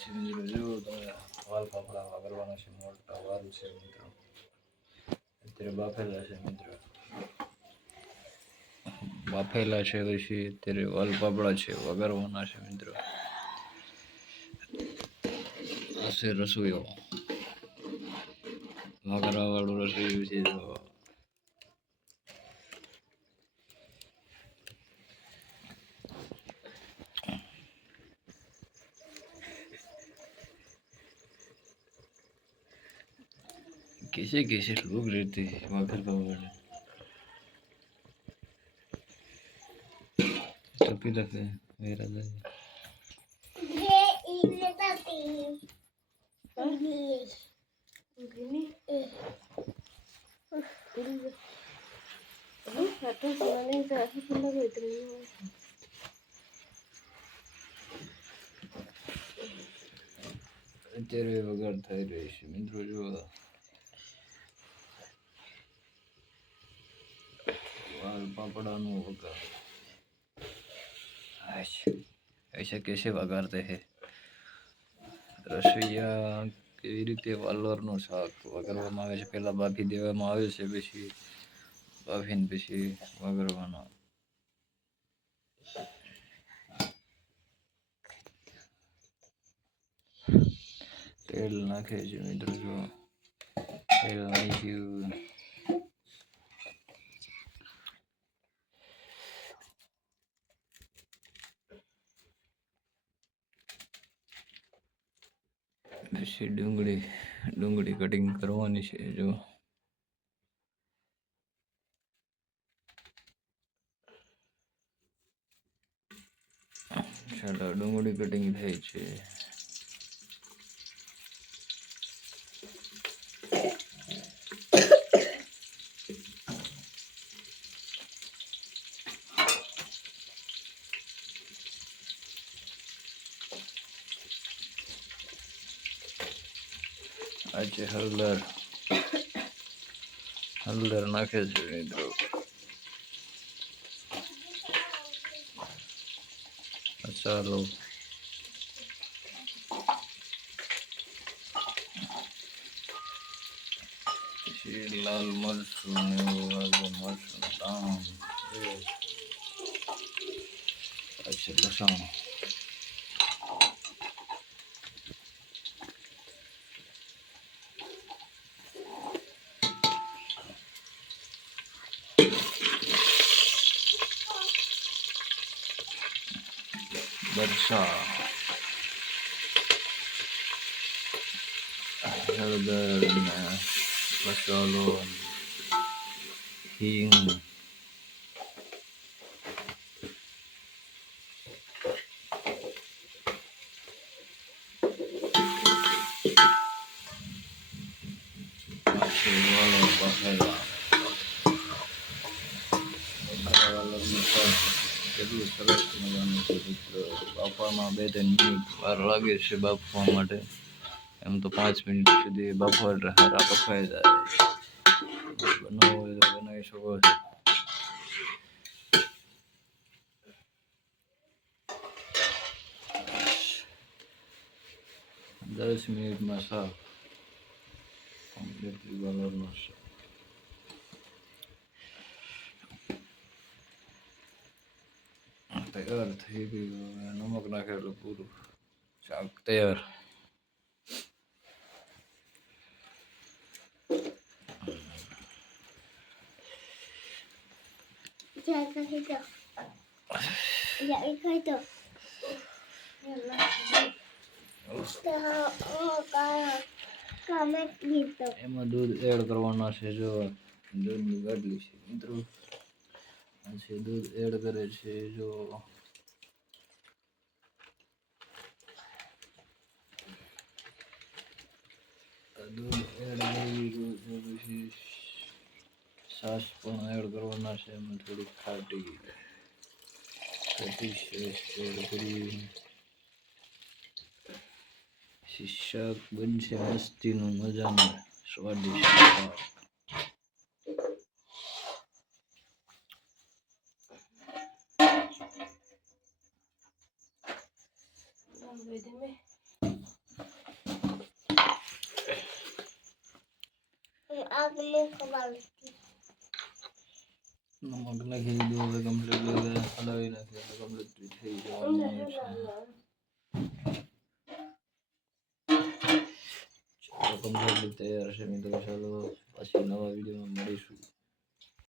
છે મિત્રો. જો તમે વાલ પાપડા કરવાના છે, મોટા વાલ છે મિત્રો. અત્યારે બાફેલા છે મિત્રો, બાફેલા છે. પછી અત્યારે વાલ પાપડા છે, વઘારવાના છે મિત્રો. આ છે રસોઈઓ, વઘારવા વાળું રસોઈ છે. कैसे कैसे लोग रहते हैं वागल बाबा टोपी लगे मेरा ये लेता थी गनी तो सुनाने से आखिर सुनना कोई इतनी અત્યારે વગર થઈ રહી છે મિત્રો. જો वाल पापड़ाનું વઘાર ऐसे कैसे વઘારते हैं રસોઈયા. કેવી રીતે વાલોરનું શાક વઘારવામાં આવે છે? પહેલા બાફી દેવામાં આવે છે, પછી બાફીને પછી વઘારવાનો. તેલ નાખે છે મિત્રો. જો તેલ નાખ્યું, પછી ડુંગળી કટિંગ કરવાની છે. જો ચાલો ડુંગળી કટિંગ થઈ છે. આજે હળદર નાખે છે મિત્રો. મસાલો, પછી લાલ મરચું ને મરચું દાણ, પછી લસણ, મરચાં, હળદર ને મસાલો, હિંગ, બફેલા કેટલું સરસ મજાનું છે મિત્રો. બાફવામાં 2-3 મિનિટ વાર લાગે છે બાફવા માટે. એમ તો 5 મિનિટ સુધી હારા બફાઈ જાય. બનાવવું હોય તો બનાવી શકો છો. 10 મિનિટમાં શાક કમ્પ્લીટલી બનાવવાનું છે. તૈયાર થઈ ગયું. નમક નાખેલું પૂરું, શાક તૈયાર. એમાં દૂધ એડ કરવાના છે. જો દૂધની ગાડલી છે મિત્રો, પછી દૂધ એડ કરે છે. જો દૂધ એડ કરી ગયું, પછી છાશ પણ એડ કરવાના છે. એમાં થોડી ખાટી એડ કરી શાક બનશે મસ્તીનું, મજાનું, સ્વાદિષ્ટ શાક. નમક નાખી દીધું હવે કમ્પ્લીટ હલાવી નાખી એટલે કમ્પ્લીટ થઈ જવાનું હોય છે. ચાલો કમ્પ્લીટ તૈયાર છે મિત્રો. ચાલો પછી નવા વિડીયોમાં મળીશું.